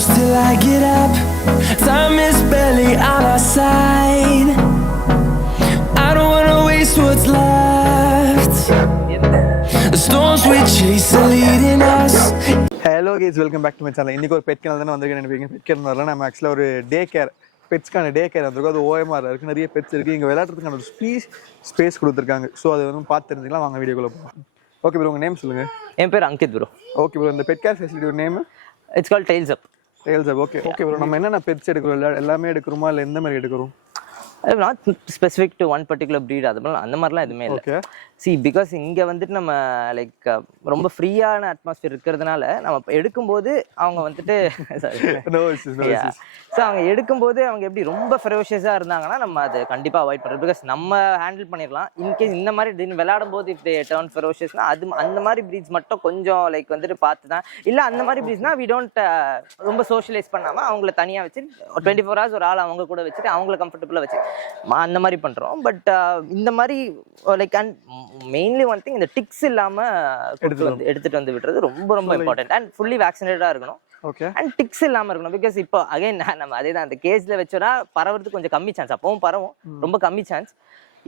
close till I get up. Time is barely on our side. I don't wanna waste what's left. The storms we chase are leading us. Hello guys, welcome back to my channel. இன்றைக்கி ஒரு bed canal தானே வந்திருக்கேன். நினைப்பீங்க bed canal வரல, நம்ம ஆக்சுவலாக ஒரு day care பெட்ஸ்க்கான day care வந்திருக்கும். அது ஓஎம்ஆர் இருக்குது, நிறைய பெட்ஸ் இருக்குது. இங்கே விளையாடுறதுக்கான ஒரு ஸ்பேஸ் கொடுத்துருக்காங்க. ஸோ அது வந்து பார்த்து தெரிஞ்சுக்கலாம். வாங்க வீடியோக்குள்ளே போகலாம். ஓகே ப்ரோ, உங்கள் நேம் சொல்லுங்கள். என் பேர் அங்கித் ப்ரோ. ஓகே ப்ரோ, இந்த பெட் கேர் ஃபெசிலிட்டி ஒரு name? It's called Tails Up. Tails Up. Okay okay bro, நம்ம என்னென்ன பெட்ஸ் எடுக்கிறோம்? எல்லாமே எடுக்கிறோமா இல்லை எந்த மாதிரி எடுக்கிறோம்? Not specific to one particular breed, அது மாதிரி அந்த மாதிரிலாம் எதுவுமே இல்லை. சி பிகாஸ் இங்கே வந்துட்டு நம்ம லைக் ரொம்ப ஃப்ரீயான அட்மாஸ்பியர் இருக்கிறதுனால நம்ம எடுக்கும்போது அவங்க வந்துட்டு ஸோ அவங்க எடுக்கும்போது அவங்க எப்படி ரொம்ப ஃபெரோஷியஸாக இருந்தாங்கன்னா நம்ம அதை கண்டிப்பாக அவாய்ட் பண்ணுறோம். பிகாஸ் நம்ம ஹேண்டில் பண்ணிடலாம். இன்கேஸ் இந்த மாதிரி திடீர்னு விளையாடும் போது இஃப் தே டர்ன் ஃபெரோஷியஸ்னா அது அந்த மாதிரி ப்ரீட்ஸ் மட்டும் கொஞ்சம் லைக் வந்துட்டு பார்த்து தான். இல்லை அந்த மாதிரி ப்ரீட்ஸ்னா வி டோன்ட் ரொம்ப சோஷியலைஸ் பண்ணாமல் அவங்கள தனியாக வச்சு 24 hours ஒரு ஆள் அவங்க கூட வச்சுட்டு அவங்கள கம்ஃபர்டபுளாக வச்சு அந்த மாதிரி பண்ணுறோம். பட் இந்த மாதிரி like and mainly one thing, இந்த டிக்ஸ் இல்லாமல் எடுத்துட்டு வந்து விடுறது ரொம்ப ரொம்ப இம்பார்ட்டன்ட். அண்ட் ஃபுல்லி வேக்சினேட்டடாக இருக்கணும். ஓகே. அண்ட் டிக்ஸ் இல்லாமல் இருக்கணும். பிகாஸ் இப்போ அகைன் நம்ம அதே தான், அந்த கேஸில் வச்சோன்னா பரவறதுக்கு கொஞ்சம் கம்மி சான்ஸ். அப்பவும் பரவும், ரொம்ப கம்மி சான்ஸ்.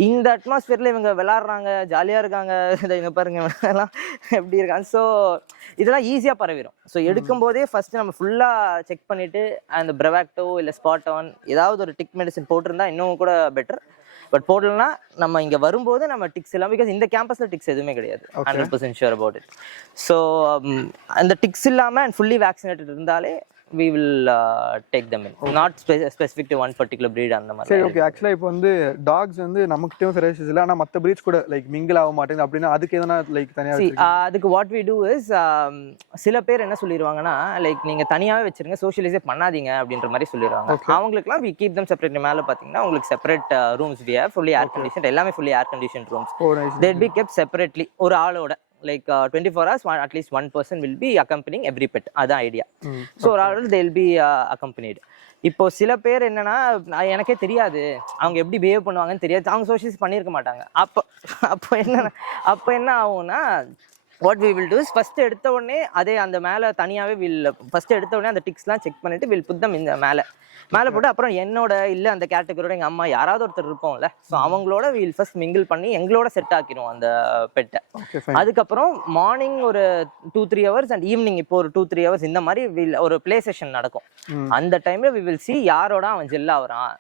இந்த அட்மாஸ்பியரில் இவங்க விளாட்றாங்க, ஜாலியாக இருக்காங்க, இங்கே பாருங்க எல்லாம் எப்படி இருக்காங்க. ஸோ இதெல்லாம் ஈஸியாக பரவிடும். ஸோ எடுக்கும் போதே ஃபர்ஸ்ட் நம்ம ஃபுல்லாக செக் பண்ணிவிட்டு அந்த பிரவாக்டோ இல்லை ஸ்பாட் ஆன் ஏதாவது ஒரு டிக் மெடிசன் போட்டிருந்தா இன்னும் கூட பெட்டர். பட் போடலன்னா நம்ம இங்கே வரும்போது நம்ம டிக்ஸ் எல்லாம், பிகாஸ் இந்த கேம்பஸில் டிக்ஸ் எதுவுமே கிடையாது. 100% ஷுர் அபவுட் இட். ஸோ அந்த டிக்ஸ் இல்லாமல் அண்ட் ஃபுல்லி வேக்சினேட்டட் இருந்தாலே we will take them in. Okay. Not specific to one particular breed அந்த மாதிரி. சரி, ஓகே. ஆக்சுவலாக இப்போ வந்து டாக்ஸ் வந்து நமக்கிட்டையும் ஃபெரோஷியஸ் இல்லை, ஆனால் மற்ற ப்ரீட்ஸ் கூட லைக் மிங்கிள் ஆக மாட்டேங்குது அப்படின்னா அதுக்கு எதனா லைக் தனியாக அதுக்கு வாட் வி டூ இஸ், சில பேர் என்ன சொல்லிடுவாங்கன்னா லைக் நீங்கள் தனியாகவே வச்சிருங்க, சோஷியலைஸே பண்ணாதீங்க அப்படின்ற மாதிரி சொல்லிடுவாங்க. அவங்களுக்குலாம் வி கீப் தம் செப்பரேட். மேலே பார்த்தீங்கன்னா உங்களுக்கு separate rooms we have, fully air condition, எல்லாமே fully air condition rooms. They'll be kept separately ஒரு ஆளோட. Like 24 hours, at least one person will be accompanying every pet. That's the idea. So they'll be accompanied. இப்போ சில பேர் என்னன்னா, எனக்கே தெரியாது அவங்க எப்படி பிஹேவ் பண்ணுவாங்கன்னு தெரியாது, அவங்க சோஷியலைஸ் பண்ணியிருக்க மாட்டாங்க. அப்போ என்ன ஆகும்னா, what we will do is first எடுத்த உடனே அதே அந்த மேலே தனியாகவே ஃபர்ஸ்ட் எடுத்த உடனே அந்த டிக்ஸ்லாம் செக் பண்ணிட்டு வில் புட் தம் இந்த மேலே போட்டு அப்புறம் என்னோட இல்லை அந்த கேட்டகரியோட எங்கள் அம்மா யாராவது ஒருத்தர் இருப்போம்ல, ஸோ அவங்களோட வில் ஃபர்ஸ்ட் மிங்கிள் பண்ணி எங்களோட செட் ஆக்கிடும் அந்த பெட்டை. அதுக்கப்புறம் மார்னிங் ஒரு 2-3 hours அண்ட் ஈவினிங் இப்போ ஒரு 2-3 hours இந்த மாதிரி ஒரு பிளே செஷன் நடக்கும். அந்த டைம்ல வி வில் சி யாரோட அவன் ஜெல் ஆகுறான்,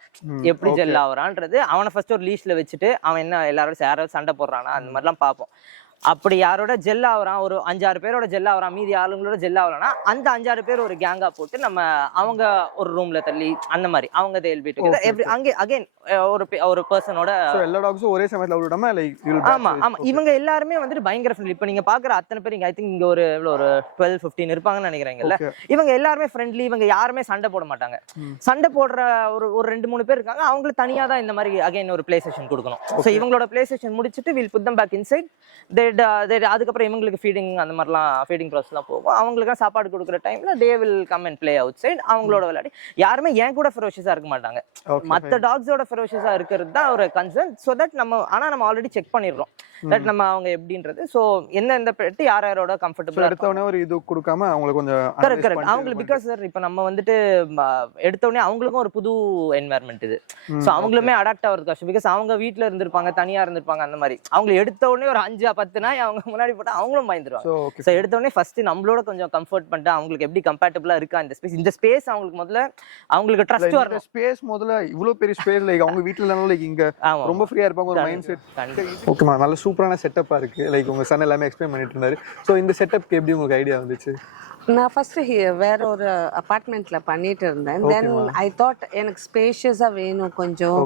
எப்படி ஜெல் ஆகுறான்றது. அவனை ஃபர்ஸ்ட் ஒரு லீஸ்ல வச்சுட்டு அவன் என்ன எல்லாரோட யாராவது சண்டை போடுறானா அந்த மாதிரிலாம் பார்ப்போம். அப்படி யாரோட ஜெல் ஆகுறான், ஒரு 5-6 பேரோட ஜெல் ஆகுறான், மீதி ஆளுங்களோட ஜெல் ஆகலன்னா அந்த 5-6 பேர் ஒரு கேங்கா போட்டு நம்ம அவங்க ஒரு ரூம்ல தள்ளி அந்த மாதிரி அவங்க அங்கே அகைன் ஒரு பர்சனோட எல்லா டாக்ஸும் ஒரே சமயத்துல விடாம லைக். ஆமா ஆமா, இவங்க எல்லாருமே வந்துட்டு பயங்கர ஃப்ரெண்ட்லி. இப்போ நீங்க பாக்குற அத்தனை பேர் இங்க ஐ திங்க் இங்க ஒரு 12-15 இருப்பாங்கன்னு நினைக்கிறீங்கல்ல. இவங்க எல்லாருமே ஃப்ரெண்ட்லி, இவங்க யாருமே சண்டை போட மாட்டாங்க. சண்டை போடுற ஒரு 2-3 பேர் இருக்காங்க, அவங்களுக்கு தனியா தான் இந்த மாதிரி அகைன் ஒரு பிளே செஷன் கொடுக்கணும். ஸோ இவங்களோட பிளே செஷன் முடிச்சுட்டு will put them back inside. அதுக்கப்புறம் இவங்களுக்கு ஃபீடிங் அந்த மாதிரிலாம் ஃபீடிங் ப்ராசஸ்லாம் போகும். அவங்களுக்கு சாப்பாடு கொடுக்குற டைம்ல they will come and play outside. அவங்களோட விளையாடி யாருமே ஏன் கூட ஃபெரோஷியஸா இருக்க மாட்டாங்க. மற்ற டாக்ஸோட ஃபெரோஷியஸா இருக்கிறது தான் ஒரு கன்சர்ன். ஸோ தட் நம்ம ஆல்ரெடி செக் பண்ணிடுறோம் தட் நம்ம அவங்க எப்படின்றது. ஸோ எந்த பெட்டு யாரோட கம்ஃபர்டபுள் எடுத்தவொடனே ஒரு இது கொடுக்காம அவங்களுக்கு கொஞ்சம் கரெக்ட் அவங்களுக்கு. பிகாஸ் சார் இப்போ நம்ம வந்துட்டு எடுத்தோடனே அவங்களுக்கும் ஒரு புது என்வாயர்மெண்ட் இது. ஸோ அவங்களுமே அடாப்ட் ஆகிறது கஷ்டம். பிகாஸ் அவங்க வீட்டில் இருந்திருப்பாங்க, தனியாக இருந்திருப்பாங்க. அந்த மாதிரி அவங்க எடுத்தோடனே ஒரு 5-10 நாய் அவங்க முன்னாடி போட்டு அவங்களும் பயந்துருவாங்க. ஸோ எடுத்தோடனே ஃபர்ஸ்ட் நம்மளோட கொஞ்சம் கம்ஃபர்ட் பண்ணிட்டு அவங்களுக்கு எப்படி கம்பேட்டபிளா இருக்கா இந்த ஸ்பேஸ் அவங்களுக்கு முதல்ல அவங்களுக்கு ட்ரஸ்ட் வரணும். ஸ்பேஸ் முதல்ல இவ்வளோ பெரிய ஸ்பேஸ் லைக் அவங்க வீட்டில் இல்லைனாலும் லைக் இங்கே ரொம்ப ஃப்ரீயாக இருப்பாங்க, ஒரு மைண்ட் செட். ஓகேமா, நல்ல சூப்பரான செட்டப்பாக இருக்குது. லைக் உங்கள் சன் எல்லாமே எக்ஸ்பிளைன் பண்ணிட்டு இருந்தாரு. ஸோ இந்த செட்டப்க்கு எப்படி உங்களுக்கு ஐடியா வந்துச்சு? நான் ஃபஸ்ட்டு வேற ஒரு அப்பார்ட்மெண்ட்டில் பண்ணிட்டு இருந்தேன். தென் ஐ தாட் எனக்கு ஸ்பேஷியஸாக வேணும் கொஞ்சம்.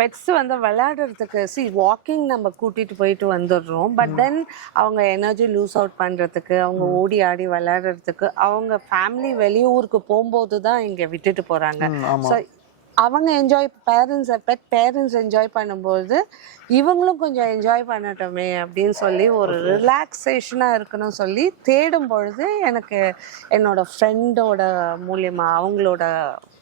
பெட்ஸ் வந்து விளையாடுறதுக்கு வாக்கிங் நம்ம கூட்டிகிட்டு போயிட்டு வந்துடுறோம். பட் தென் அவங்க எனர்ஜி லூஸ் அவுட் பண்ணுறதுக்கு, அவங்க ஓடி ஆடி விளையாடுறதுக்கு, அவங்க ஃபேமிலி வெளியூருக்கு போகும்போது தான் இங்கே விட்டுட்டு போகிறாங்க. ஸோ அவங்க பெட் பேரண்ட்ஸ் என்ஜாய் பண்ணும்போது இவங்களும் கொஞ்சம் என்ஜாய் பண்ணட்டோமே அப்படின்னு சொல்லி ஒரு ரிலாக்ஸேஷனாக இருக்கணும் சொல்லி தேடும் பொழுது எனக்கு என்னோட ஃப்ரெண்டோட மூலியமாக அவங்களோட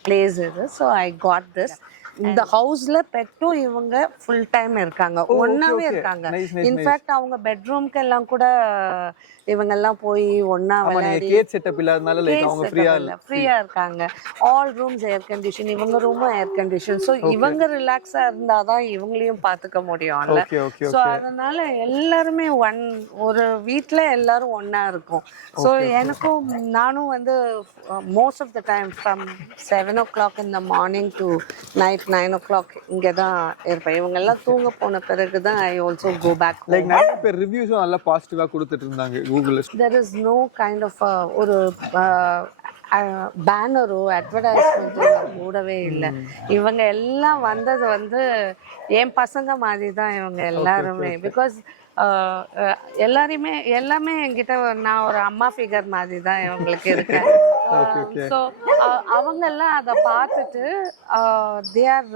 பிளேஸ் இது. So I got this. இந்த ஹவுஸ்ல பெட்டும் இவங்க ஃபுல் டைம் இருக்காங்க, ஒன்னாவே இருக்காங்க. இன்ஃபேக்ட் அவங்க பெட்ரூம்க்கு எல்லாம் கூட இவங்க எல்லாம் போய் ஒன்னா விளையாடி கேட் செட்டப் இல்லாதனால லைக் அவங்க ஃப்ரீயா இருக்காங்க. ஆல் ரூம்ஸ் ஏர் கண்டிஷன், இவங்க ரூமும் ஏர் கண்டிஷன். ஸோ இவங்க ரிலாக்ஸா இருந்தாதான் இவங்களையும் பாத்துக்க முடியும்ல. ஸோ அதனால எல்லாருமே ஒரு வீட்ல எல்லாரும் ஒன்னா இருக்கும். ஸோ எனக்கும் நானும் வந்து most of the time from 7 o'clock in the morning to night 9 o'clock இங்கே தான் இருப்பேன். இவங்க எல்லாம் தூங்க போன பிறகு தான் I also go back. Like நிறைய பேர் ரிவ்யூஸும் நல்லா பாசிட்டிவா கொடுத்துட்டு இருந்தாங்க கூகுள்ல. there is no kind of ஒரு பேனரோ அட்வர்டைஸ்மெண்ட்டோ கூடவே இல்லை. இவங்க எல்லாம் வந்தது வந்து என் பசங்க மாதிரி தான் இவங்க எல்லாருமே. பிகாஸ் எல்லாமே என்கிட்ட நான் ஒரு அம்மா ஃபிகர் மாதிரி தான் இவங்களுக்கு இருக்கேன். ஸோ அவங்க எல்லாம் அதை பார்த்துட்டு தே ஆர்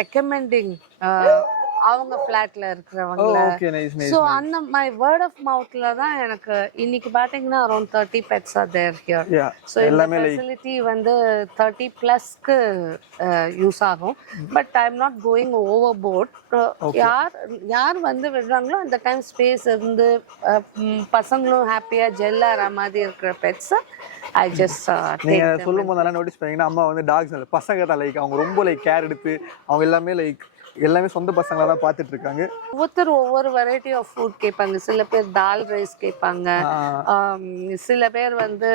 ரெக்கமெண்டிங் அவங்க ஃபிளாட்ல இருக்கிறவங்க. ஸோ அந்த மை வேர்ட் ஆஃப் மவுத்ல தான் எனக்கு இன்னைக்கு பாத்தீங்கன்னா around 30 pets are there here. So இந்த ஃபெசிலிட்டி வந்து 30+ யூஸ் ஆகும். But I am not going over board. யார் வந்து விடுறாங்களோ அந்த டைம் ஸ்பேஸ் இருந்து பசங்களும் ஹாப்பியா ஜெல்லாற மாதிரி இருக்கிற பெட்ஸ் ஐ ஜஸ்ட் நீங்க சொல்லும் போதெல்லாம் நோட்டீஸ் பண்ணீங்கன்னா அம்மா வந்து டாக்ஸ் பசங்க தான் லைக் அவங்க ரொம்ப லைக் கேர் எடுத்து அவங்க எல்லாமே சொந்த பசங்களா தான் பார்த்துட்டு இருக்காங்க. ஒவ்வொருத்தர் ஒவ்வொரு வெரைட்டி ஆஃப் ஃபுட் கேட்பாங்க. சில பேர் தால் ரைஸ் கேட்பாங்க, சில பேர் வந்து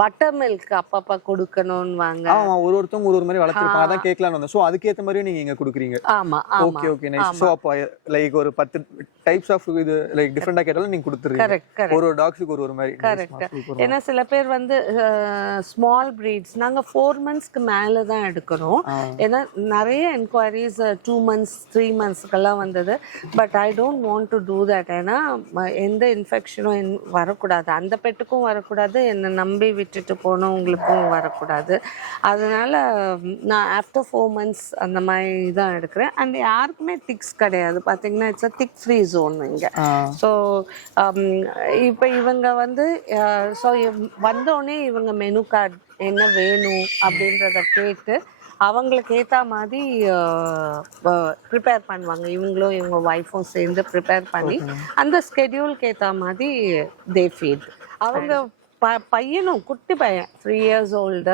பட்டர் மில்க் அப்பப்பா கொடுக்கணும்னு வாங்க. ஒருத்தவங்க ஒரு மாதிரி வளர்த்துருப்பாங்க, அதான் கேட்கலான்னு வந்தேன். ஸோ அதுக்கேற்ற மாதிரியும் நீங்க இங்க கொடுக்குறீங்க. ஆமா ஓகே ஓகே நைஸ். ஸோ அப்போ லைக் ஒரு 10 டைப்ஸ் ஆஃப் இது லைக் டிஃப்ரெண்டா கேட்டாலும் நீங்க கொடுத்துருங்க. ஒரு டாக்ஸுக்கு ஒரு மாதிரி. கரெக்ட். ஏன்னா சில பேர் வந்து ஸ்மால் பிரீட்ஸ் நாங்க 4 monthsக்கு மேல தான் எடுக்கிறோம். ஏன்னா நிறைய என்கொயரிஸ் 2 months 3 monthsக்கெல்லாம் வந்தது. But I don't want to do that. ஏன்னா எந்த இன்ஃபெக்ஷனும் வரக்கூடாது, அந்த பெட்டுக்கும் வரக்கூடாது, என்னை நம்பி விட்டுட்டு போனவங்களுக்கும் வரக்கூடாது. அதனால நான் ஆஃப்டர் 4 months அந்த மாதிரி தான் எடுக்கிறேன். அண்ட் யாருக்குமே டிக்ஸ் கிடையாது. பார்த்தீங்கன்னா it's a tick free zone இங்கே. ஸோ இப்போ இவங்க வந்து ஸோ வந்தோடனே இவங்க மெனு கார்டு என்ன வேணும் அப்படின்றத கேட்டு அவங்களுக்கு ஏற்ற மாதிரி ப்ரிப்பேர் பண்ணுவாங்க. இவங்களும் இவங்க ஒய்ஃபும் சேர்ந்து ப்ரிப்பேர் பண்ணி அந்த ஸ்கெடியூலுக்கு ஏற்ற மாதிரி தே ஃபீட். அவங்க பையனும் குட்டி பையன் 3 years old.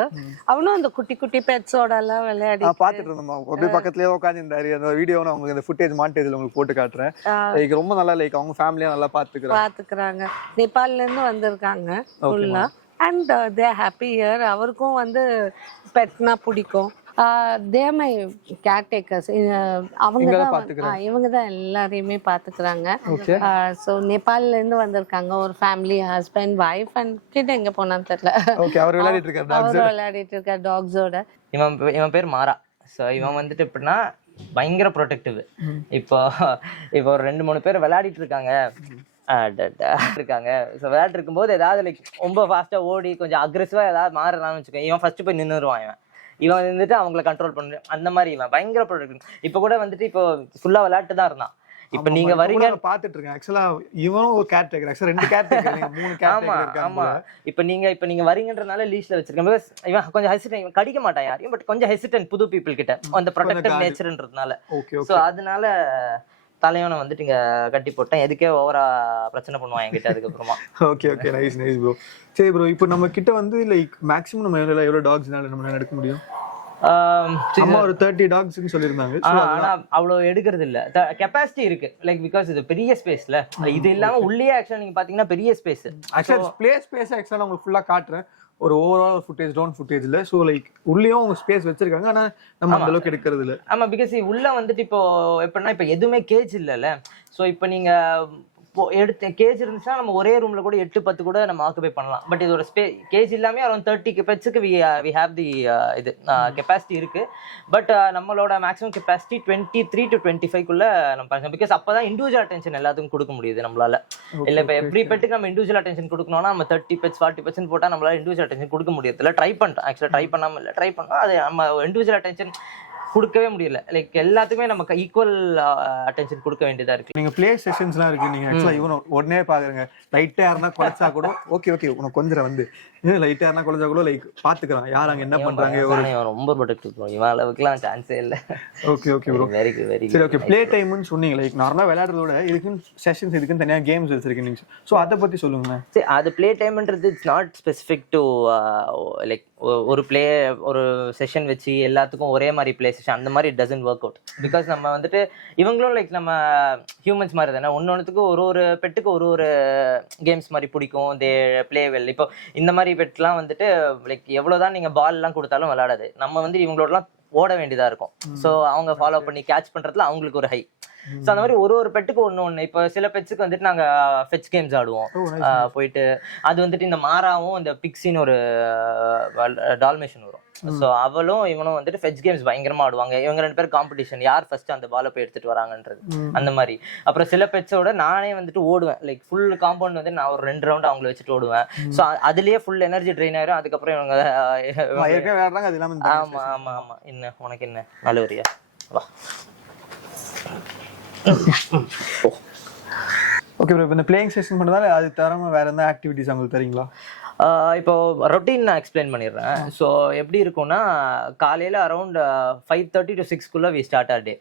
அவனும் அந்த குட்டி குட்டி பெட்ஸோட எல்லாம் விளையாடி பாத்துட்டு இருந்தோம். அப்படியே பக்கத்துலயே உட்காந்துருந்தாரு. அந்த வீடியோ நான் உங்களுக்கு இந்த ஃபுட்டேஜ் மாண்டேஜ்ல உங்களுக்கு போட்டு காட்டுறேன். லைக் ரொம்ப நல்லா லைக் அவங்க ஃபேமிலியா நல்லா பாத்துக்கறாங்க. நேபாள்ல இருந்து வந்திருக்காங்க ஃபுல்லா. And they happy here. அவருக்கும் வந்து பெட்னா பிடிக்கும். they my caretakers. இவங்க தான் எல்லாரையுமே பாத்துக்கிறாங்க. ஸோ நேபாளில இருந்து வந்திருக்காங்க. ஒரு family, husband, wife and kid. எங்க போனான்னு தெரியல. அவர் விளையாடிட்டு இருக்காரு டாக்ஸோட. இவன் பேர் மாரா. ஸோ இவன் வந்துட்டு எப்படின்னா பயங்கர ப்ரொடெக்டிவ். இப்போ ஒரு 2-3 பேர் விளையாடிட்டு இருக்காங்க. ஸோ விளையாட்டு இருக்கும்போது ஏதாவது லைக் ரொம்ப ஃபாஸ்டா ஓடி கொஞ்சம் அக்ரெசிவா ஏதாவது மாறலாம்னு வச்சுக்கோங்க, இவன் ஃபர்ஸ்ட் போய் நின்றுருவான். இவன் வந்துட்டு அவங்கள கண்ட்ரோல் பண்ணு அந்த மாதிரி. இவன் பயங்கர ப்ரொடக்டிவ். இப்போ கூட வந்துட்டு இப்போ ஃபுல்லா விளையாட்டு தான் இருந்தான். இப்ப நீங்க வரீங்க பாத்துட்டு இருக்கேன். ஆக்சுவலா இவனும் ஒரு கேரக்டர், ஆக்சுவலா 2 கேரக்டர், 3 கேரக்டர் இருக்காங்க. ஆமா, இப்ப நீங்க வரீங்கன்றனால லீஸ்ட்ல வச்சிருக்கேன். பிகாஸ் இவன் கொஞ்சம் ஹெசிடன்ட், இவன் கடிக்க மாட்டான் யாரையும், பட் கொஞ்சம் ஹெசிடன்ட் புது பீப்புள் கிட்ட, அந்த ப்ரொடெக்டிவ் நேச்சர்ன்றதுனால. சோ அதனால தலைவனை வந்துட்டு இங்க கட்டி போட்டேன். எதுக்கே ஓவரா பிரச்சனை பண்ணுவான் என்கிட்ட அதுக்கப்புறமா. Okay okay nice nice bro. சரி ப்ரோ, இப்போ நம்ம கிட்ட வந்து லைக் மேக்ஸிமம் நம்ம எவ்வளவு டாக்ஸ்னால நம்ம எடுக்க முடியும்? அம்மா ஒரு 30 டாக்ஸ்னு சொல்லிருந்தாங்க. ஆனா அவ்வளவு எடுக்கிறது இல்ல. கெபாசிட்டி இருக்கு லைக் பிகாஸ் இது பெரிய ஸ்பேஸ்ல. இது இல்லாம உள்ளே ஆக்சுவலா நீங்க பாத்தீங்கன்னா பெரிய ஸ்பேஸ். ஆக்சுவலா ப்ளே ஸ்பேஸ் ஆக்சுவலா உங்களுக்கு ஃபுல்லா காட்டுறேன். ஒரு ஓவரால் ஃபுட்டேஜ் டவுன் ஃபுட்டேஜ்ல. ஸோ லைக் உள்ளேயும் அவங்க ஸ்பேஸ் வச்சிருக்காங்க, ஆனா நம்ம அந்த அளவுக்கு எடுக்கிறது இல்ல. ஆமா, பிகாஸ் உள்ள வந்துட்டு இப்போ எப்படின்னா இப்போ எதுவுமே கேஜ் இல்லைல்ல. ஸோ இப்போ நீங்க எடுத்து கேஜ் இருந்துச்சுன்னா நம்ம ஒரே ரூம்ல கூட 8-10 கூட நம்ம ஆக்குபை பண்ணலாம். பட் இதோட கேஜ் இல்லாமே அரௌண்ட் 30 பெட்ஸுக்கு வி ஹேவ் தி இது கெப்பாசிட்டி இருக்கு. பட் நம்மளோட மேக்ஸிமம் கெப்பாசிட்டி 23 to 25க்குள்ள நம்ம பண்ணலாம். பிகாஸ் அப்பதான் இண்டிவிஜுவல் அட்டென்ஷன் எல்லாத்துக்கும் கொடுக்க முடியுது நம்மளால. இல்ல இப்போ எவ்ரி பெட்டுக்கு நம்ம இண்டிவிஜுவல் அட்டென்ஷன் கொடுக்கணும்னா நம்ம 30 பெட்ஸ் 40 பெட்ஸ் போட்டா நம்மளால இண்டிவிஜுவல் அட்டென்ஷன் கொடுக்க முடியாது. ட்ரை பண்ணிட்டோம், ஆக்சுவலா ட்ரை பண்ணாம இல்லை, ட்ரை பண்ணோம். அது நம்ம இண்டிவிஜுவல் அட்டென்ஷன் கொடுக்கவே முடியல. லைக் எல்லாத்துக்குமே நம்ம ஈக்குவல் அட்டென்ஷன் கொடுக்க வேண்டியதா இருக்கு. நீங்க ப்ளே செஷன்ஸ்லாம் இருக்கு, நீங்க ஆக்சுவலா இவன் உடனே பாக்குறீங்க லைட்டா யாருன்னா குறைச்சா கூட ஓகே உனக்கு கொஞ்சம் வந்து லைட்டா யாருன்னா குறைச்சா கூட லைக் பாத்துக்கிறான் யார் அங்க என்ன பண்றாங்க. ரொம்ப ப்ரொடக்டிவ் ப்ரோ, இவன் அளவுக்குலாம் சான்ஸே இல்ல. ஓகே ப்ரோ, வெரி வெரி சரி. ஓகே, ப்ளே டைம்னு சொன்னீங்க, லைக் நார்மலா விளையாடுறதோட இதுக்குன்னு செஷன்ஸ், இதுக்குன்னு தனியா கேம்ஸ் வச்சிருக்கீங்க நீங்க. ஸோ அதை பத்தி சொல்லுங்களேன். சரி, அது ப்ளே டைம்ன்றது it's not specific to like ஒரு செஷன் வச்சு எல்லாத்துக்கும் ஒரே மாதிரி ப்ளே செஷன் அந்த மாதிரி டசன்ட் ஒர்க் அவுட். பிகாஸ் நம்ம வந்துட்டு இவங்களும் லைக் நம்ம ஹியூமன்ஸ் மாதிரி தானே, ஒன்னொன்னுக்கு ஒரு பெட்டுக்கு ஒரு கேம்ஸ் மாதிரி பிடிக்கும். They play well. இப்போ இந்த மாதிரி பெட்லாம் வந்துட்டு லைக் எவ்வளோதான் நீங்கள் பால்லாம் கொடுத்தாலும் விளையாடாது. நம்ம வந்து இவங்களோடலாம் ஓட வேண்டியதாக இருக்கும். ஸோ அவங்க ஃபாலோ பண்ணி கேட்ச் பண்ணுறதுல அவங்களுக்கு ஒரு ஹை. ஸோ அந்த மாதிரி ஒரு பெட்டுக்கு ஒன்று. இப்போ சில பெட்ஸுக்கு வந்துட்டு நாங்கள் ஃபெட்ச் கேம்ஸ் ஆடுவோம் போயிட்டு. அது வந்துட்டு இந்த மாராவும் இந்த பிக்ஸின்னு ஒரு டால்மேஷன் வரும். ஸோ அவளும் இவனும் வந்துட்டு ஃபெட்ச் கேம்ஸ் பயங்கரமாக ஆடுவாங்க. இவங்க 2 பேர் காம்படிஷன், யார் ஃபர்ஸ்ட் அந்த பாலை போய் எடுத்துட்டு வராங்கன்றது அந்த மாதிரி. அப்புறம் சில பெட்ஸோட நானே வந்துட்டு ஓடுவேன். லைக் ஃபுல் காம்பவுண்ட் வந்து நான் ஒரு 2 ரவுண்ட் அவங்கள வச்சுட்டு ஓடுவேன். ஸோ அதுலேயே ஃபுல் எனர்ஜி ட்ரெயின் ஆயிரும். அதுக்கப்புறம் இவங்க ஆமா என்ன உனக்கு என்ன நல்ல வரியா வா. ஓகே ப்ரோ, இப்போ இந்த பிளேயிங் செஷன் பண்ணுறதால அது தரமா வேற எந்த ஆக்டிவிட்டிஸ் அவங்களுக்கு தரீங்களா? இப்போ ரொட்டீன் நான் எக்ஸ்பிளைன் பண்ணிடுறேன். ஸோ எப்படி இருக்கும்னா, காலையில் around 5:30 to 6 we start our day.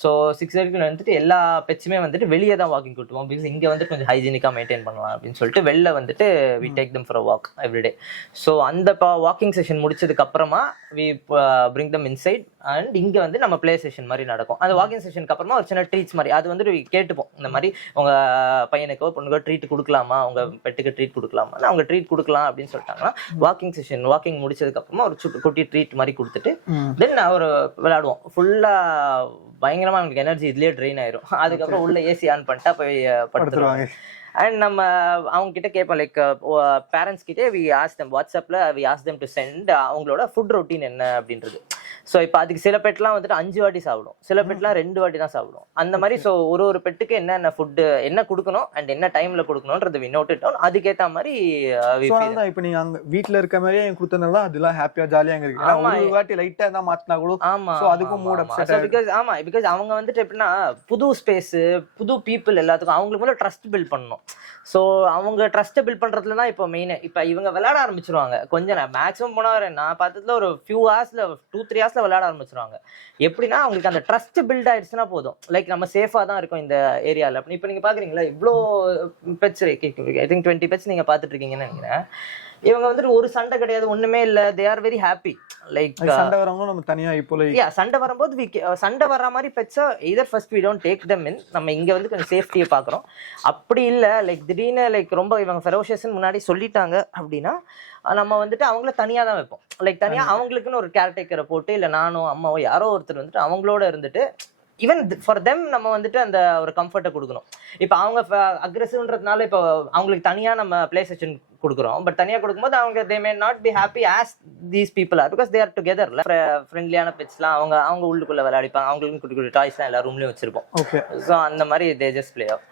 So 6:30 வந்துட்டு எல்லா பெட்ஸுமே வந்துட்டு வெளியே தான் வாக்கிங் கூட்டுவோம். பிகாஸ் இங்கே வந்துட்டு கொஞ்சம் ஹைஜீனிக்காக மெயின்டைன் பண்ணலாம் அப்படின்னு சொல்லிட்டு வெளில வந்துட்டு we take them for a walk everyday. So அந்த வாக்கிங் செஷன் முடிச்சதுக்கு அப்புறமா we bring them inside and இங்கே வந்து நம்ம ப்ளே செஷன் மாதிரி நடக்கும். அந்த வாக்கிங் செஷனுக்கு அப்புறமா ஒரு சின்ன ட்ரீட்ஸ் மாதிரி அது வந்துட்டு கேட்டுப்போம். இந்த மாதிரி உங்கள் பையனுக்கோ பொண்ணுக்கோ ட்ரீட் கொடுக்கலாமா, உங்கள் பெட்டுக்கு ட்ரீட் கொடுக்கலாமா, அவங்க ட்ரீட் கொடுக்கலாம் அப்படின்னு சொல்லிட்டாங்கன்னா வாக்கிங் முடிச்சதுக்கு அப்புறமா ஒரு குட்டி ட்ரீட் மாதிரி கொடுத்துட்டு தென் அவர் விளையாடுவோம். ஃபுல்லா பயங்கரமா நமக்கு எனர்ஜி இதுலயே ட்ரெயின் ஆயிரும். அதுக்கப்புறம் உள்ள ஏசி ஆன் பண்ணிட்டா போய் படுத்துருவாங்க. அண்ட் நம்ம அவங்க கிட்ட கேட்போம், லைக் பேரண்ட்ஸ் கிட்டே வி ஆஸ்க் தெம் வாட்ஸ்அப்ல we ask them to send அவங்களோட ஃபுட் ரொட்டீன் என்ன அப்படின்றது. ஸோ இப்போ அதுக்கு சில பெட்லாம் வந்துட்டு 5 வாட்டி சாப்பிடும், சில பெட்லாம் 2 வாட்டி தான் சாப்பிடும் அந்த மாதிரி. ஸோ ஒரு பெட்டுக்கு என்னென்ன ஃபுட்டு என்ன கொடுக்கணும் அண்ட் என்ன டைம்ல கொடுக்கணும்ன்றது வி நோட் இட் டவுன். அதுக்கேற்ற மாதிரி இப்போ நீங்க அங்க வீட்டில் இருக்க மாதிரியே கொடுத்தனால அதெல்லாம் ஹாப்பியா ஜாலியா இருக்கு. ஒரு வாட்டி லைட்டா தான் மாத்தினா கூட ஆமா அதுக்கும் மூட் அப்செட். பிகாஸ் அவங்க வந்துட்டு எப்படின்னா புது ஸ்பேஸ் புது பீப்புள் எல்லாத்துக்கும் அவங்களுக்கு மேலே ட்ரஸ்ட் பில்ட் பண்ணணும். ஸோ அவங்க ட்ரஸ்ட்டை பில்ட் பண்ணுறதுல தான் இப்போ மெயின். இப்போ இவங்க விளையாட ஆரம்பிச்சிருவாங்க கொஞ்சம் மேக்ஸிமம் போனால் நான் பார்த்ததுல ஒரு ஃபியூ ஹவர்ஸில் 2-3 ஹவர்ஸில் விளையாட ஆரம்பிச்சிருவாங்க. எப்படின்னா அவங்களுக்கு அந்த ட்ரஸ்ட் பில்ட் ஆயிடுச்சுன்னா போதும், லைக் நம்ம சேஃபாக தான் இருக்கோம் இந்த ஏரியாவில். அப்படி இப்போ நீங்கள் பார்க்குறீங்களா இவ்வளோ பெட்ஸ், ஐ திங்க் 20 பெட்ஸ் நீங்கள் பார்த்துட்டு இருக்கீங்கன்னு நினைக்கிறேன். இவங்க வந்துட்டு ஒரு சண்டை கிடையாது, ஒண்ணுமே இல்ல. They are very happy. Like சண்டை வரவங்க நம்ம தனியா இப்போ சண்டை வரும்போது சண்டை வர்ற மாதிரி பெட்ஸா either first we don't take them in. நம்ம இங்க வந்து கொஞ்சம் சேஃப்டியை பாக்குறோம். அப்படி இல்ல லைக் திடீர்னு லைக் ரொம்ப இவங்க ஃபெரோஷியஸ் முன்னாடி சொல்லிட்டாங்க அப்படின்னா நம்ம வந்துட்டு அவங்கள தனியா தான் வைப்போம். லைக் தனியா அவங்களுக்குன்னு ஒரு கேர்டேக்கரை போட்டு இல்ல நானோ அம்மாவோ யாரோ ஒருத்தர் வந்துட்டு அவங்களோட இருந்துட்டு ஈவன் ஃபார் தெம் நம்ம வந்துட்டு அந்த ஒரு கம்ஃபர்ட்டை கொடுக்கணும். இப்போ அவங்க அக்ரெசிவ்ன்றதுனால இப்போ அவங்களுக்கு தனியாக நம்ம ப்ளே செஷன் கொடுக்குறோம். பட் தனியாக கொடுக்கும்போது அவங்க they may not be happy as these people are because they are டுகெதர்ல. ஃப்ரெண்ட்லியான பெட்ஸ்லாம் அவங்க உள்ளுக்குள்ளே விளையாடிப்பாங்க. அவங்களுக்கு குட்டி குட்டி டாய்ஸ்லாம் எல்லா ரூம்லேயும் வச்சிருப்போம். ஸோ அந்த மாதிரி they just play off.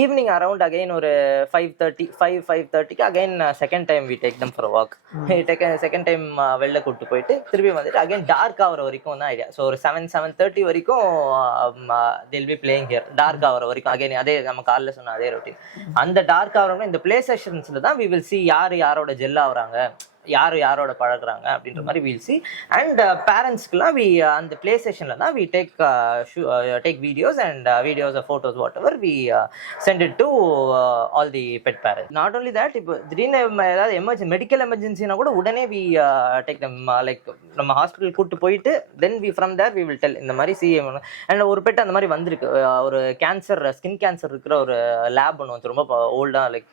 Evening around again ஒரு 5:30க்கு again second time we take them for walk. Second time வெளில கூப்பிட்டு போயிட்டு திருப்பி வந்துட்டு அகைன் டார்க் ஆகிற வரைக்கும் தான் ஐடியா. ஸோ ஒரு 7:30 வரைக்கும் they'll be playing here. Dark ஆகிற வரைக்கும் அகைன் அதே நம்ம காலைல சொன்ன அதே ரொட்டீன். அந்த டார்க் ஆகிறவங்க இந்த பிளே செஷன்ஸ்ல தான் we will see யாரோட ஜெல் ஆகுறாங்க, யாரோட பழகுறாங்க அப்படின்ற மாதிரி வீல் சி. அண்ட் பேரண்ட்ஸ்க்குலாம் அந்த பிளே செஷனில் தான் we take videos and videos photos whatever we send it to all the pet parents. Not only that, இப்போ திடீர்னு ஏதாவது மெடிக்கல் எமர்ஜென்சினா கூட உடனே வி டேக் தம். லைக் நம்ம ஹாஸ்பிட்டல் கூப்பிட்டு போயிட்டு then we from there we will tell இந்த மாதிரி சிஎம். அண்ட் ஒரு பெட் அந்த மாதிரி வந்திருக்கு. ஒரு கேன்சர், ஸ்கின் கேன்சர் இருக்கிற ஒரு லேப் ஒன்று வந்து ரொம்ப ஓல்டாக, லைக்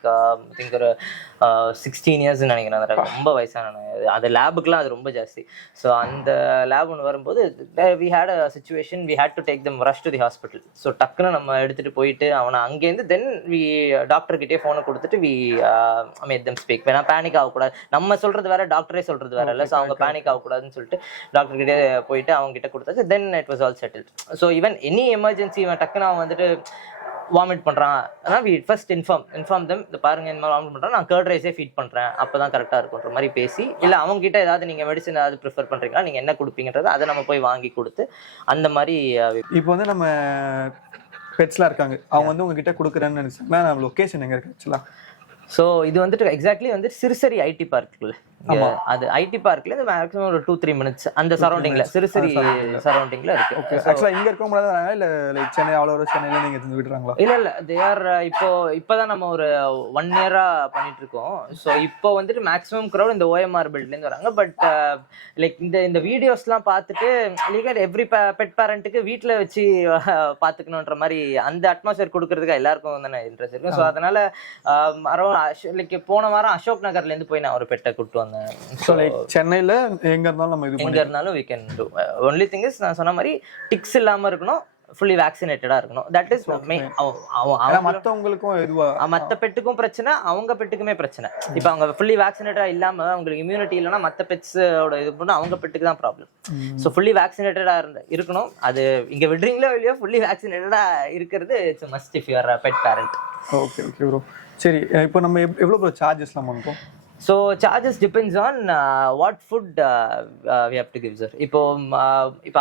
திங்க் ஒரு 16 இயர்ஸ்ன்னு நினைக்கிறேன். ரொம்ப வயசான அந்த லேபுக்குலாம் அது ரொம்ப ஜாஸ்தி. ஸோ அந்த லேப் ஒன்று வரும்போது we had a situation, we had to take them rush to the hospital. So டக்குன்னு நம்ம எடுத்துகிட்டு போயிட்டு அவனை அங்கேருந்து தென் வி டாக்டர்கிட்டே ஃபோனை கொடுத்துட்டு வி மேட் தம் ஸ்பீக். வேணா பேனிக் ஆகக்கூடாது, நம்ம சொல்கிறது வேற டாக்டரே சொல்கிறது வேற இல்லை. ஸோ அவங்க பேனிக் ஆகக்கூடாதுன்னு சொல்லிட்டு டாக்டர்கிட்டே போயிட்டு அவங்க கிட்ட கொடுத்தாச்சு. Then it was all settled. So even any emergency டக்குன்னு அவன் வந்துட்டு வாமிட் பண்ணுறான் ஆனால் வி ஃபர்ஸ்ட் இன்ஃபார்ம் தம் இந்த பாருங்க இந்த மாதிரி வாமிட் பண்ணுறேன், நான் கர்ட் ரைஸே ஃபீட் பண்ணுறேன், அப்போ தான் கரெக்டாக இருக்குன்ற மாதிரி பேசி, இல்லை அவங்ககிட்ட ஏதாவது நீங்கள் மெடிசன் ஏதாவது ப்ரிஃபர் பண்ணுறீங்களா, நீங்கள் என்ன கொடுப்பீங்கன்றது அதை நம்ம போய் வாங்கி கொடுத்து அந்த மாதிரி. இப்போ வந்து நம்ம பெட்ஸ்லாம் இருக்காங்க, அவங்க வந்து உங்ககிட்ட கொடுக்குறேன்னு நினைச்சாங்கன்னா நம்ம லொக்கேஷன் எங்கே இருக்கு ஆக்சுவலாக? ஸோ இது வந்துட்டு எக்ஸாக்ட்லி வந்து சிறுசரி ஐடி பார்க்குல, அது ஐடி பார்க்ல இருந்து மேக்ஸிமம் ஒரு 2-3 மினிட்ஸ் அந்த சரௌண்டிங்ல, சிறுசரி சரௌண்டிங்ல இருக்கு. ஆக்சுவலா இங்க இருக்க முடியாதா இல்ல லைக் சென்னை அவ்வளோ சென்னையில நீங்க எடுத்து விடுறாங்களா? இல்ல தே ஆர் இப்போதான் நம்ம ஒரு 1 இயரா பண்ணிட்டு இருக்கோம். ஸோ இப்போ வந்துட்டு மேக்ஸிமம் க்ரௌட் இந்த ஓஎம்ஆர் பில்ட்ல இருந்து வராங்க. பட் லைக் இந்த வீடியோஸ்லாம் பார்த்துட்டு லைக் எவ்ரி பெட் பேரண்ட்டுக்கு வீட்டில் வச்சு பார்த்துக்கணுன்ற மாதிரி அந்த அட்மாஸ்பியர் கொடுக்கறதுக்கு எல்லாருக்கும் தானே இன்ட்ரெஸ்ட் இருக்கும். ஸோ அதனால லைக் போன வாரம் அசோக் நகர்ல இருந்து போய் நான் ஒரு பெட்டை கூப்பிட்டு வந்தேன். So like சென்னையில எங்க இருந்தாலும் நம்ம இது எங்க இருந்தாலும் we can do. Only thing is நான் சொன்ன மாதிரி டிக்ஸ் இல்லாம இருக்கணும், fully vaccinated-ஆ இருக்கணும். That is main. மத்தவங்களுக்கும் எதுவா மத்த பெட்டுக்கும் பிரச்சனை, அவங்க பெட்டுக்குமே பிரச்சனை. இப்போ அவங்க fully vaccinated-ஆ இல்லாம அவங்களுக்கு இம்யூனிட்டி இல்லைன்னா மத்த பெட்ஸோட இது பண்ணா அவங்க பெட்டுக்கு தான் ப்ராப்ளம். ஸோ fully vaccinated-ஆ இருக்கணும். அது இங்க விடுறீங்களோ இல்லையோ fully vaccinated-ஆ இருக்கிறது it's must if you are pet parent. Okay okay bro. சரி, இப்போ நம்ம எவ்வளவு ப்ரோ சார்ஜஸ்லாம் பண்ணுறோம்? So charges depends on what food we have to give sir. இப்போ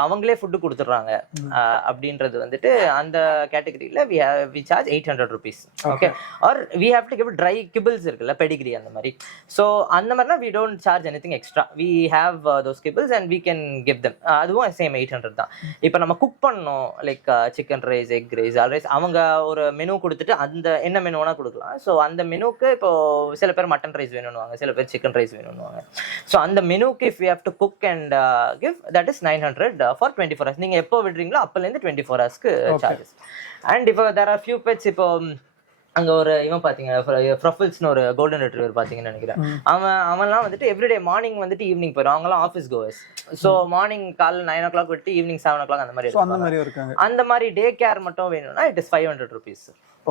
அவங்களே ஃபுட்டு கொடுத்துட்றாங்க அப்படின்றது வந்துட்டு அந்த கேட்டகரியில் we charge 800 rupees. Okay, or we have to give dry kibbles இருக்குல்ல, பெடிகிரி அந்த மாதிரி. ஸோ அந்த மாதிரினா we don't charge anything extra. We have those kibbles and we can give them. அதுவும் சேம் 800 தான். இப்போ நம்ம குக் பண்ணோம் like chicken rice, egg rice, all rice, அவங்க ஒரு மெனு கொடுத்துட்டு அந்த என்ன மெனு வேணால் கொடுக்கலாம். ஸோ அந்த மெனுக்கு இப்போ சில பேர் மட்டன் ரைஸ் வேணும்னு, சில பேர் சிக்கன் ரைஸ் வேணும்னுவாங்க. ஸோ அந்த மெனுக்கு if you have to cook and give that is 900 for 24 hours. நீங்கள் எப்போ விடுறீங்களோ அப்போலேருந்து 24 hours சார்ஜஸ். அண்ட் இப்போ தேர் ஆர் ஃபியூ பெட்ஸ். இப்போ அங்கே ஒரு இவன் பார்த்தீங்கன்னா ஃப்ரஃபில்ஸ்னு ஒரு கோல்டன் ரெட்ரீவர் பார்த்தீங்கன்னு நினைக்கிறேன். அவன்லாம் வந்துட்டு எவ்ரிடே மார்னிங் வந்துட்டு ஈவினிங் போயிடும். அவங்களாம் ஆஃபீஸ் கோவர்ஸ். ஸோ மார்னிங் காலைல 9 o'clock விட்டு ஈவினிங் 7 o'clock அந்த மாதிரி இருக்காங்க. அந்த மாதிரி டே கேர் மட்டும் வேணும்னா it is 500 rupees.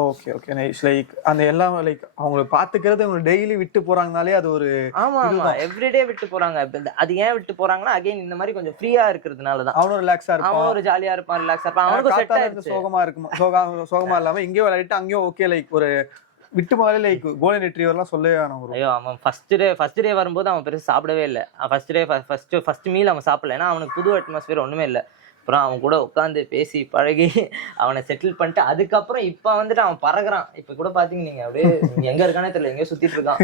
Okay okay nice. Like அந்த எல்லாம் லைக் அவங்கள பாத்துக்கிறது அவங்க டெய்லி விட்டு போறாங்கனாலே அது ஒரு ஆமா எவ்ரிடே விட்டு போறாங்க. அது ஏன் விட்டு போறாங்கன்னா அகைன் இந்த மாதிரி கொஞ்சம் ஃப்ரீயா இருக்கிறதுனால தான். அவனும் ரிலாக்ஸா இருப்பான், அவன் ஒரு ஜாலியா இருப்பான், ரிலாக்ஸா இருப்பான். அவனுக்கு செட் ஆயிடுச்சு. சோகமா இருக்கும், சோகமா இல்லாம இங்கேயும் விளையாடிட்டு அங்கேயும் ஓகே. லைக் ஒரு விட்டு போனாலே லைக் கோல்டன் ரெட்ரீவர்லாம் சொல்லவே வேணாம். ஐயோ அவன் ஃபர்ஸ்ட் டே வரும்போது அவன் பெருசு சாப்பிடவே இல்லை. ஃபர்ஸ்ட் மீல் அவன் சாப்பிடல. ஏன்னா அவனுக்கு புது அட்மாஸ்பியர் ஒண்ணுமே இல்லை. அப்புறம் அவன் கூட உட்காந்து பேசி பழகி அவனை செட்டில் பண்ணிட்டு அதுக்கப்புறம் இப்போ வந்துட்டு அவன் பறகுறான். இப்போ கூட பாத்தீங்க நீங்க அப்படியே எங்க இருக்கானே தெரியல, எங்கேயோ சுத்திட்டு இருக்கான்.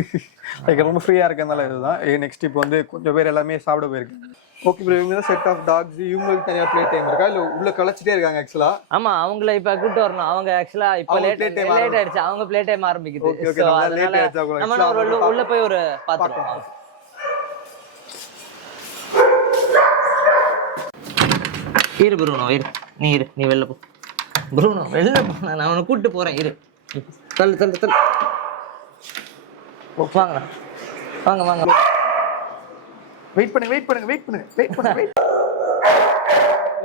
ரொம்ப ஃப்ரீயா இருக்கனால இதுதான். நெக்ஸ்ட் இப்போ வந்து கொஞ்சம் பேர் எல்லாமே சாப்பிட போயிருக்காங்க. ஓகே ப்ரோ, இவங்க தான் செட் ஆஃப் டாக்ஸ். இவங்களுக்கு தனியா ப்ளே டைம் இருக்கா இல்ல உள்ள கலச்சிட்டே இருக்காங்க ஆக்சுவலா? ஆமா, அவங்கள இப்ப கூட்டி வரணும். அவங்க ஆக்சுவலா இப்ப லேட் ஆயிடுச்சு. அவங்க ப்ளே டைம் ஆரம்பிக்குது. நம்ம உள்ள போய் ஒரு பாத்துறோம். இரு ப்ரூனோ, இரு நீ வெளில போ. ப்ரூனோ வெளில போ, நான் அவனை கூப்பிட்டு போறேன். இரு தள்ளு வாங்க. வெயிட் பண்ணுங்க.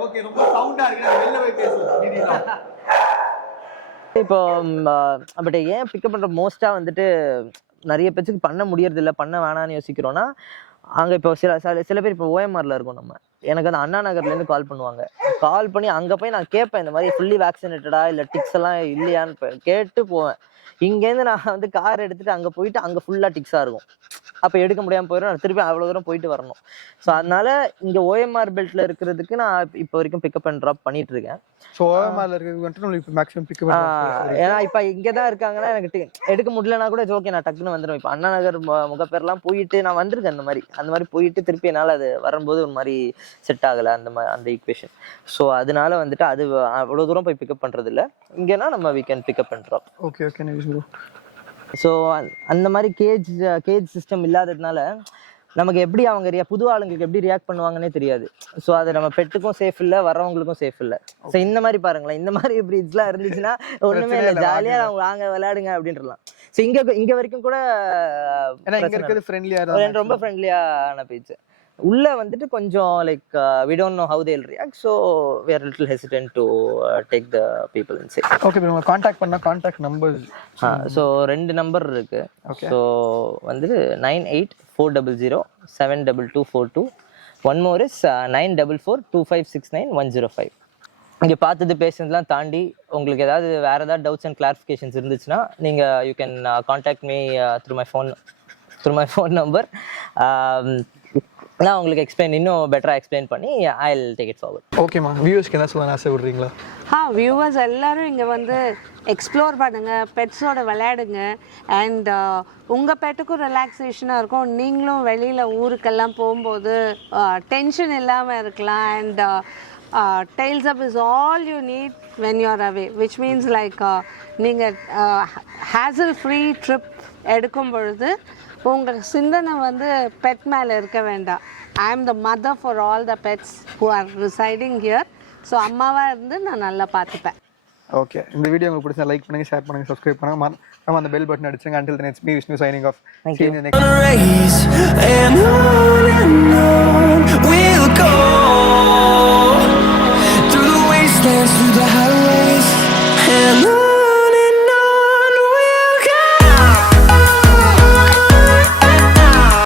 ஓகே, ரொம்ப சவுண்டா இருக்கு, வெளில போய் பேசுங்க. இப்போ பட் ஏன் பிக்கப் பண்ற மோஸ்டா வந்துட்டு நிறைய பேருக்கு பண்ண முடியறது இல்லை, பண்ண வேணான்னு யோசிக்கிறோம்னா அங்கே இப்போ சில பேர் இப்போ ஓஎம்ஆரில் இருக்கும். நம்ம எனக்கு அந்த அண்ணா நகர்லேருந்து கால் பண்ணுவாங்க. கால் பண்ணி அங்கே போய் நான் கேட்பேன் இந்த மாதிரி ஃபுல்லி வேக்சினேட்டடா இல்லை டிக்ஸ் எல்லாம் இல்லையான்னு கேட்டு போவேன். இங்கேருந்து நான் வந்து கார் எடுத்துகிட்டு அங்கே போயிட்டு அங்கே ஃபுல்லாக டிக்ஸாக இருக்கும். அப்போ எடுக்க முடியாமல் போயிடும். நான் திருப்பி அவ்வளோ தூரம் போயிட்டு வரணும். ஸோ அதனால இங்கே ஓஎம்ஆர் பெல்ட்டில் இருக்கிறதுக்கு நான் இப்போ வரைக்கும் பிக்கப் அண்ட் ட்ராப் பண்ணிட்டு இருக்கேன். ஸோ ஓஎம்ஆரில் இருக்கிறது மேக்ஸிமம் பிக்கப். ஏன்னா இப்போ இங்கே தான் இருக்காங்கன்னா எனக்கு எடுக்க முடியலன்னா கூட ஓகே நான் டக்குன்னு வந்துடும். இப்போ அண்ணா நகர் முகப்பேர்லாம் போயிட்டு நான் வந்திருக்கேன். அந்த மாதிரி போயிட்டு திருப்பி என்னால் அது வரும்போது ஒரு மாதிரி செட் ஆகலை அந்த ஈக்குவேஷன். ஸோ அதனால வந்துட்டு அது அவ்வளோ தூரம் போய் பிக்கப் பண்ணுறது இல்லை. இங்கேனா நம்ம we can pickup and drop. Okay. So அந்த மாதிரி கேஜ் சிஸ்டம் இல்லாததுனால நமக்கு எப்படி அவங்க புது ஆளுங்களுக்கு எப்படி ரியாக்ட் பண்ணுவாங்கன்னே தெரியாது. ஸோ அது நம்ம பெட்டுக்கும் சேஃப் இல்லை, வரவங்களுக்கும் சேஃப் இல்லை. ஸோ இந்த மாதிரி பாருங்களேன், இந்த மாதிரி பிரீட்ஸ்லாம் இருந்துச்சுன்னா ஒன்றுமே இல்லை, ஜாலியாக அவங்க வாங்க விளையாடுங்க அப்படின்றலாம். ஸோ இங்கே வரைக்கும் கூட ரொம்ப ஃப்ரெண்ட்லியான பேச்சு. உள்ள வந்துட்டு கொஞ்சம் like we don't know how they'll react, so we are a little hesitant to take the people inside. Okay, bro, contact பண்ணா கான்டாக்ட் நம்பர். so ரெண்டு நம்பர் இருக்கு. so வந்துட்டு 9840072242. one more is 9442569105. இங்கே பார்த்தது பேசுனதுலாம் தாண்டி உங்களுக்கு ஏதாவது வேறு ஏதாவது டவுட்ஸ் அண்ட் கிளாரிஃபிகேஷன்ஸ் இருந்துச்சுன்னா நீங்கள் you can contact me through my phone number. நான் உங்களுக்கு இன்னும் பெட்டராக எக்ஸ்பிளைன் பண்ணி I will take it forward. ஓகேம்மா, வியூவர்ஸ்க்கு என்ன சொல்ல ஆசைப்படுறீங்களா? வியூவர்ஸ் எல்லாரும் இங்கே வந்து எக்ஸ்ப்ளோர் பண்ணுங்கள், பெட்ஸோட விளையாடுங்க. அண்ட் உங்கள் பெட்டுக்கும் ரிலாக்ஸேஷனாக இருக்கும். நீங்களும் வெளியில் ஊருக்கெல்லாம் போகும்போது டென்ஷன் இல்லாமல் இருக்கலாம். And Tails Up is all you need when you are away, which means like நீங்கள் hassle-free trip எடுக்கும் பொழுது உங்கள் சிந்தனை வந்து பெட் மேலே இருக்க வேண்டாம். I am the mother for all the pets who are residing here. So அம்மாவாக இருந்து நான் நல்லா பார்த்துப்பேன். ஓகே, இந்த வீடியோ உங்களுக்கு பிடிச்சா லைக் பண்ணுங்கள், ஷேர் பண்ணுங்கள், சப்ஸ்கிரைப் பண்ணுங்கள், நம்ம அந்த பெல் பட்டன் அடிச்சுங்க. Until then, it's me, Vishnu, signing off. Thank See you. you in the next and on we'll go.